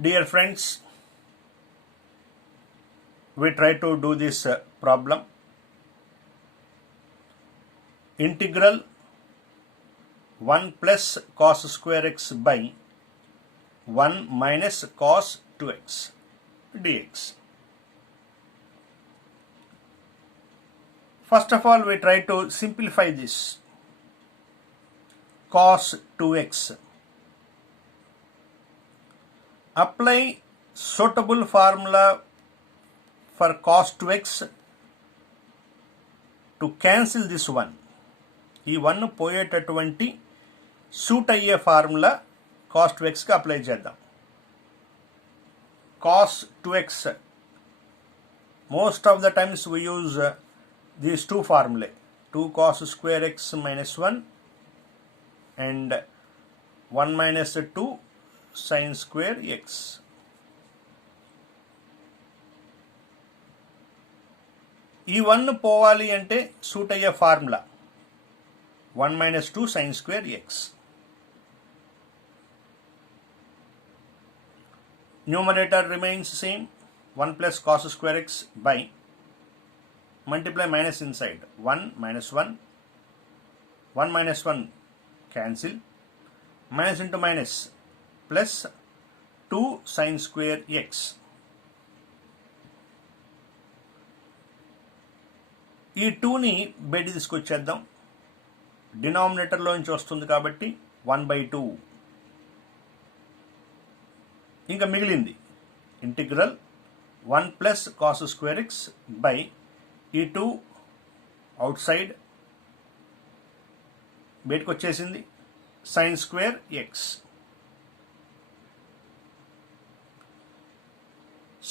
Dear friends, we try to do this problem. Integral 1 plus cos square x by 1 minus cos 2x dx. First of all, we try to simplify this. Cos 2x. Apply suitable formula for cos 2x to cancel this one. ఈ 1 పోయేటటువంటి suit అయ్యే formula cos 2xకి apply చేద్దాం. cos 2x, most of the times we use these two formulae, 2 cos square x minus 1 and 1 minus 2 sin square x. ఈ 1 పోవాలి అంటే suit అయ్యే formula 1 minus 2 sin square x. Numerator remains same, 1 plus cos square x by multiply minus inside 1 minus 1, 1 minus 1 cancel, minus into minus plus 2 sin square x. ఈ 2ని బయట తీసుకొచ్చేద్దాం. డినామినేటర్లో నుంచి వస్తుంది కాబట్టి 1/2. ఇంకా మిగిలింది integral 1 plus cos square X by ఈ 2 out side బయటకు వచ్చేసింది sign square X.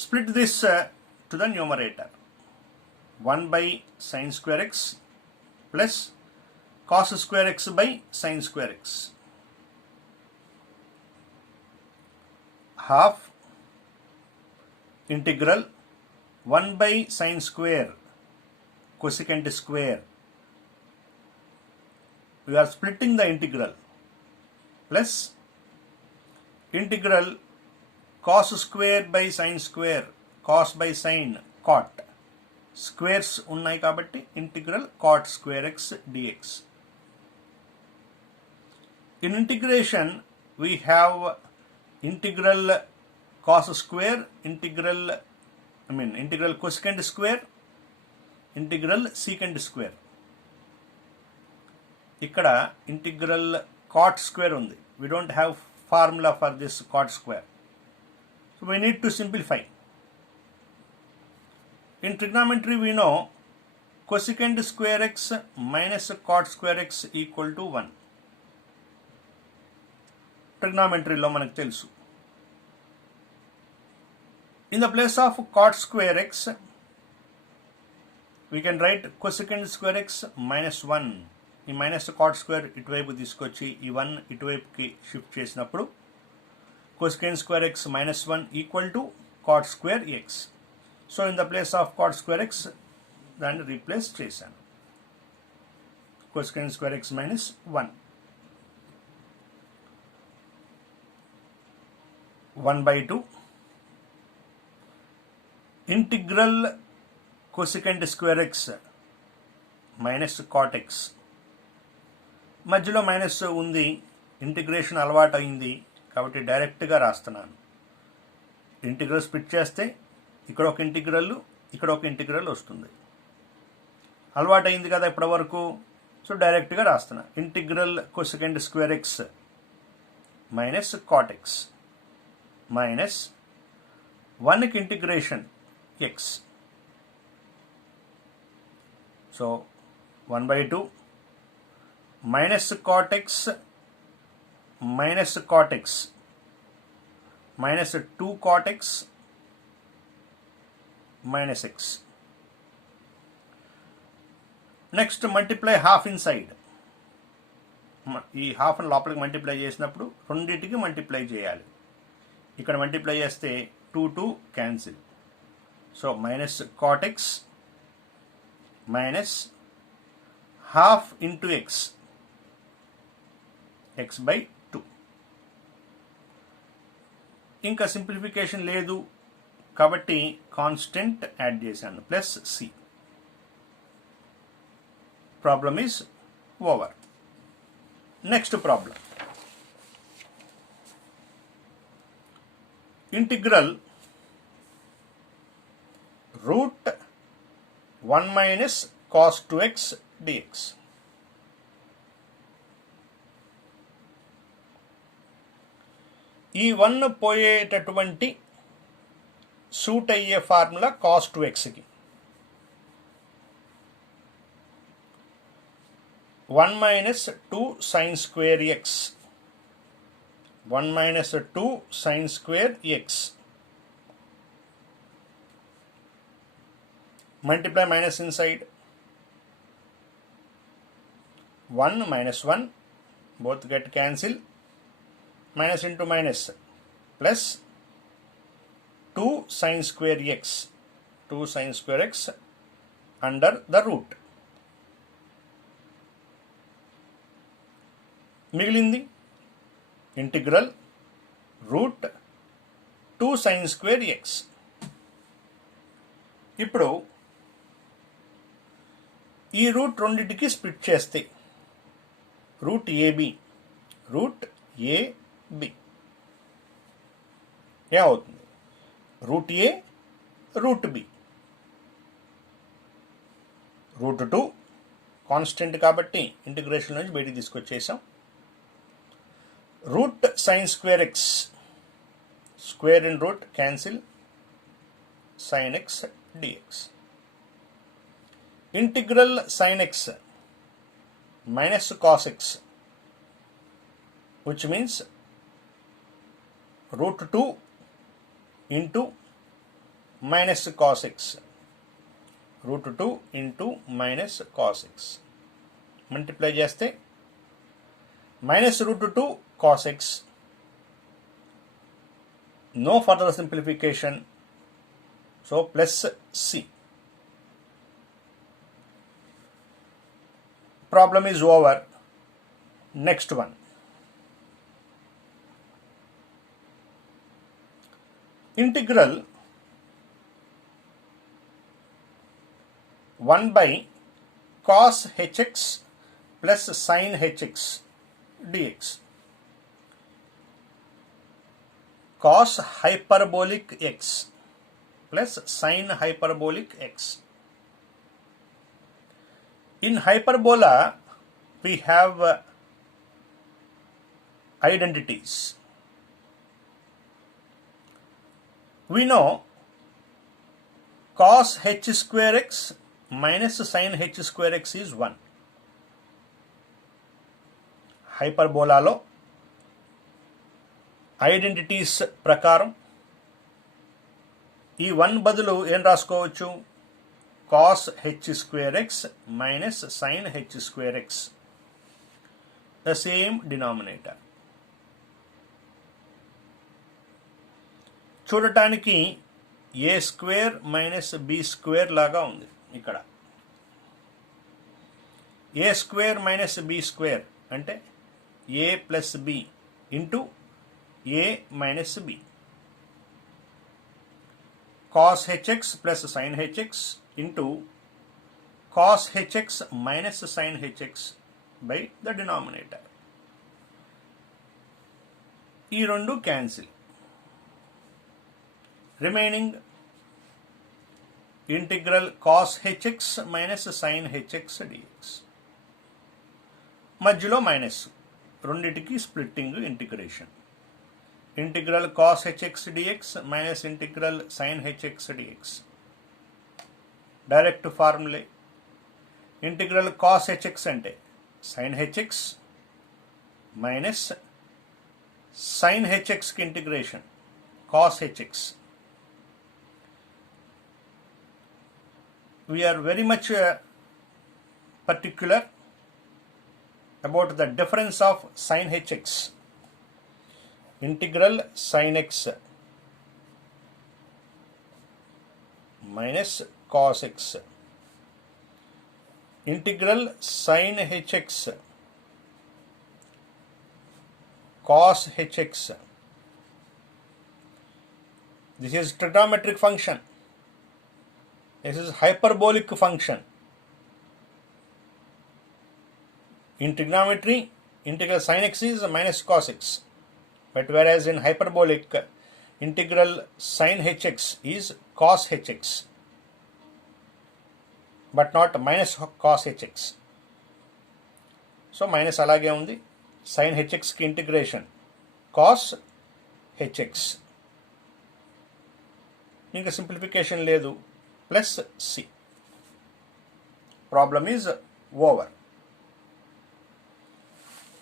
Split this to the numerator. 1 by sin square x plus cos square x by sin square x. Half integral 1 by sin square cosecant square. We are splitting the integral plus integral cos square by sin square, cos by sin cot. Squares ఉన్నాయి కాబట్టి integral cot square x dx. In integration we have integral cos square, integral cosecant square, integral secant square. ఇక్కడ integral cot square ఉంది. We don't have formula for this cot square, so we need to simplify. In trigonometry we know cosecant square x minus cot square x equal to 1. Trigonometry మనకు తెలుసు. In the place of cot square x we can write cosecant square x minus 1. ఈ minus cot square ఇటువైపు తీసుకొచ్చి ఈ 1 ఇటువైపుకి shift చేసినప్పుడు cosecant square x minus 1 equal to cot square x. So in the place of cot square x దాన్ని replace చేశాను. cosecant square x minus 1. 1/2 integral cosecant square x minus cot x. మధ్యలో minus ఉంది, integration అలవాటు అయింది కాబట్టి డైరెక్ట్గా రాస్తున్నాను. Integral split చేస్తే ఇక్కడ ఒక ఇంటిగ్రల్, ఇక్కడ ఒక ఇంటిగ్రల్ వస్తుంది. అలవాటు అయింది కదా ఇప్పటి వరకు, సో డైరెక్ట్గా రాస్తున్నా. Integral cosec square x minus cot x minus 1కి integration x. So 1/2 minus cot x minus cot x minus 2 cot x minus x. Next multiply half inside. ఈ హాఫ్ లోపలికి మల్టిప్లై చేసినప్పుడు రెండింటికి మల్టిప్లై చేయాలి. ఇక్కడ multiply చేస్తే 2 cancel. So minus cot x minus half into x, x/2. ఇంకా simplification లేదు కాబట్టి కాన్స్టెంట్ యాడ్ చేశాను plus c. Problem is over. Next problem. Integral root 1 minus cos 2x dx. ఈ 1 పోయేటటువంటి సూట్ అయ్యే ఫార్ములా కాస్ 2xకి 1 minus 2 sine square x, 1 minus 2 sine square x, multiply minus inside, 1 minus 1 both get cancel, minus into minus plus 2 sin square x, 2 sin square x under the root. మిగిలింది integral route 2 sin square x. ఇప్పుడు ఈ route రెండింటికి split చేస్తే root A B ఏమవుతుంది? Root A root B. Root 2 constant కాబట్టి integration నుంచి బయటికి తీసుకొచ్చేసాం. Root sine square x, square in root cancel, sin x dx. Integral sin x minus cos x, which means root 2 into minus cos x, root 2 into minus cos x. Multiply చేస్తే minus root 2 cos x. No further simplification. So plus C. Problem is over. Next one. Integral 1 by cos hx plus sin hx dx. Cos hyperbolic x plus sin hyperbolic x. In hyperbola, we have identities. We know cos h square x minus sin h square x is 1. హైపర్బోలాలో identities ప్రకారం ఈ 1 బదులు ఏం రాసుకోవచ్చు? cos h square x minus sin h square x. The same denominator. చూడటానికి a square minus b square లాగా ఉంది. ఇక్కడ a square minus b square అంటే a plus b into a minus b. Cos hx plus sin hx into cos hx minus sin hx by the denominator. ఈ రెండు cancel. Remaining integral cos hx minus sin hx dx. మధ్యలో minus, రెండిటికి splitting integration. Integral cos hx dx minus integral sin hx dx. Direct ఫార్ములే. Integral cos hx అంటే sin hx minus sin hxకి integration cos hx. We are very much particular about the difference of sin hx. Integral sin x minus cos x. Integral sin hx cos hx This is trigonometric function. This is hyperbolic function. In trigonometry, integral sin x is minus cos x. But whereas in hyperbolic, integral sin hx is cos hx. But not minus cos hx. So minus alage undi. Sin hx ki integration cos hx. Inka simplification ledu. Plus c. Problem is over.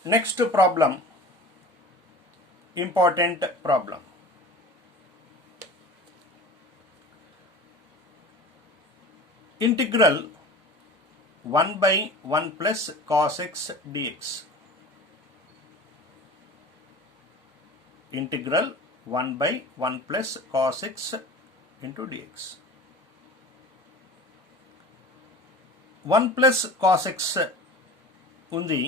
Next problem, important problem. Integral 1 by 1 plus cos x dx. Integral 1 by 1 plus cos x into dx. 1 plus cos x ఉంది,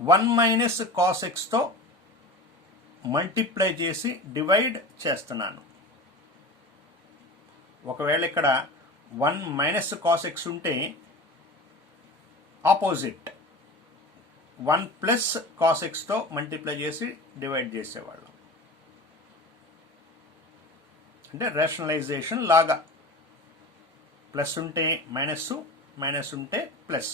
1 minus cos ఎక్స్తో multiply చేసి divide చేస్తున్నాను. ఒకవేళ ఇక్కడ 1 minus cos X ఉంటే opposite 1 plus cos ఎక్స్తో multiply చేసి divide చేసేవాళ్ళం. అంటే rationalization లాగా, ప్లస్ ఉంటే మైనస్, మైనస్ ఉంటే ప్లస్.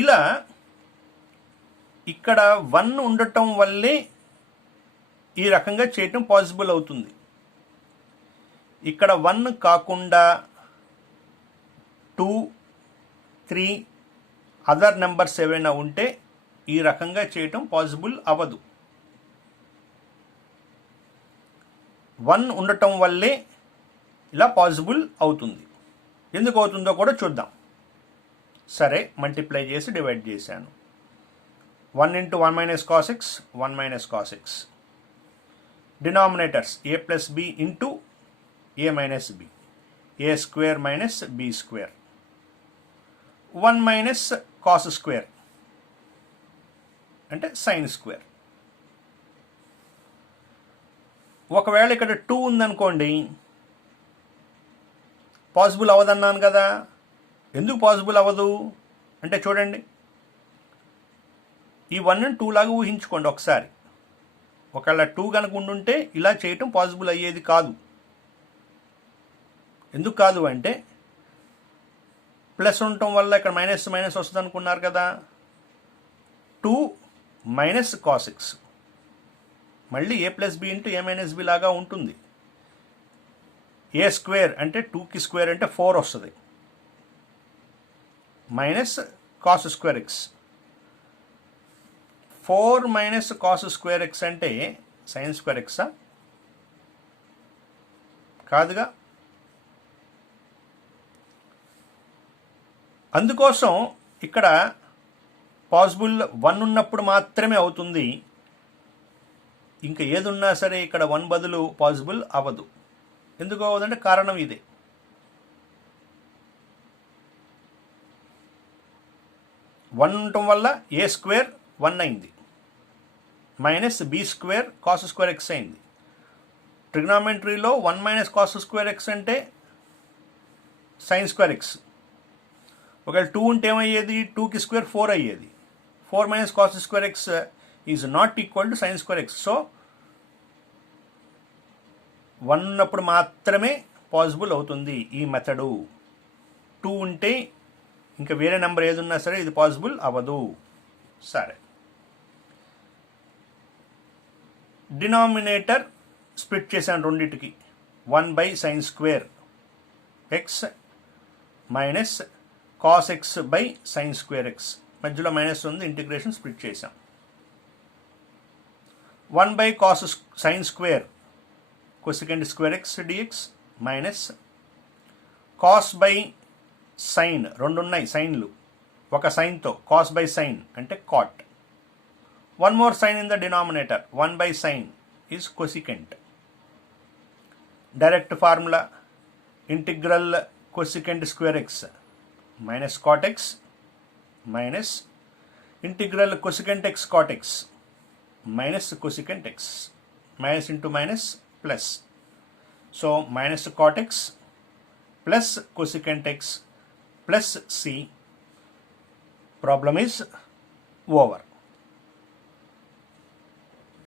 ఇలా ఇక్కడ 1 ఉండటం వల్లే ఈ రకంగా చేయటం పాసిబుల్ అవుతుంది. ఇక్కడ 1 కాకుండా 2, 3 అదర్ నెంబర్స్ ఏవైనా ఉంటే ఈ రకంగా చేయటం పాసిబుల్ అవ్వదు. 1 ఉండటం వల్లే ఇలా పాసిబుల్ అవుతుంది. ఎందుకు అవుతుందో కూడా చూద్దాం. సరే, మల్టిప్లై చేసి డివైడ్ చేశాను. 1 into 1 minus cos x, 1 minus cos x. Denominators A plus B into A minus B, A square minus B square. 1 minus cos square అంటే సైన్ స్క్వేర్. ఒకవేళ ఇక్కడ 2 ఉందనుకోండి, పాసిబుల్ అవ్వదన్నాను కదా. ఎందుకు పాసిబుల్ అవ్వదు అంటే చూడండి, ఈ 1ని 2 లాగా ఊహించుకోండి ఒకసారి. ఒకవేళ 2 కనుక ఉండుంటే ఇలా చేయటం పాసిబుల్ అయ్యేది కాదు. ఎందుకు కాదు అంటే ప్లస్ ఉండటం వల్ల ఇక్కడ మైనస్ మైనస్ వస్తుంది అనుకున్నారు కదా. 2 మైనస్ కాస్ ఎక్స్ మళ్ళీ ఏ plus B into A minus B లాగా ఉంటుంది. ఏ స్క్వేర్ అంటే 2కి స్క్వేర్ అంటే 4 వస్తుంది, minus cos square X. 4 minus cos square x అంటే సైన్ స్క్వేర్ ఎక్సా? కాదుగా. అందుకోసం ఇక్కడ పాసిబుల్ 1 ఉన్నప్పుడు మాత్రమే అవుతుంది. ఇంకా ఏదున్నా సరే ఇక్కడ 1 బదులు పాసిబుల్ అవ్వదు. ఎందుకు అవ్వదంటే కారణం ఇదే. వన్ ఉండటం వల్ల ఏ స్క్వేర్ 1 అయింది, minus B square cos square x అయింది. ట్రిగ్నామెంటరీలో 1 మైనస్ కాస్ స్క్వేర్ ఎక్స్ అంటే సైన్ స్క్వేర్ ఎక్స్. ఒకవేళ 2 ఉంటే ఏమయ్యేది, 2కి స్క్వేర్ 4 అయ్యేది. 4 minus cos square x is not equal to sine square x. So 1 ఉన్నప్పుడు మాత్రమే పాసిబుల్ అవుతుంది ఈ మెథడు. 2 ఉంటే ఇంకా వేరే నెంబర్ ఏది ఉన్నా సరే ఇది పాసిబుల్ అవ్వదు. సరే, డినామినేటర్ స్ప్లిట్ చేశాను రెండింటికి. 1 by sine square x minus cos x by sine square x. మధ్యలో మైనస్ ఉంది, ఇంటిగ్రేషన్ స్ప్లిట్ చేసాం. 1 by cos sine square cosecant square x dx minus cos by sine, 2 ఉన్నాయి సైన్లు, ఒక సైన్తో కాస్ బై సైన్ అంటే cot. 1 more sign in the denominator, 1 by sin is cosecant. Direct formula, integral cosecant square x minus cot x minus integral cosecant x cot x minus cosecant x, minus into minus plus, so minus cot x plus cosecant x plus c. Problem is over.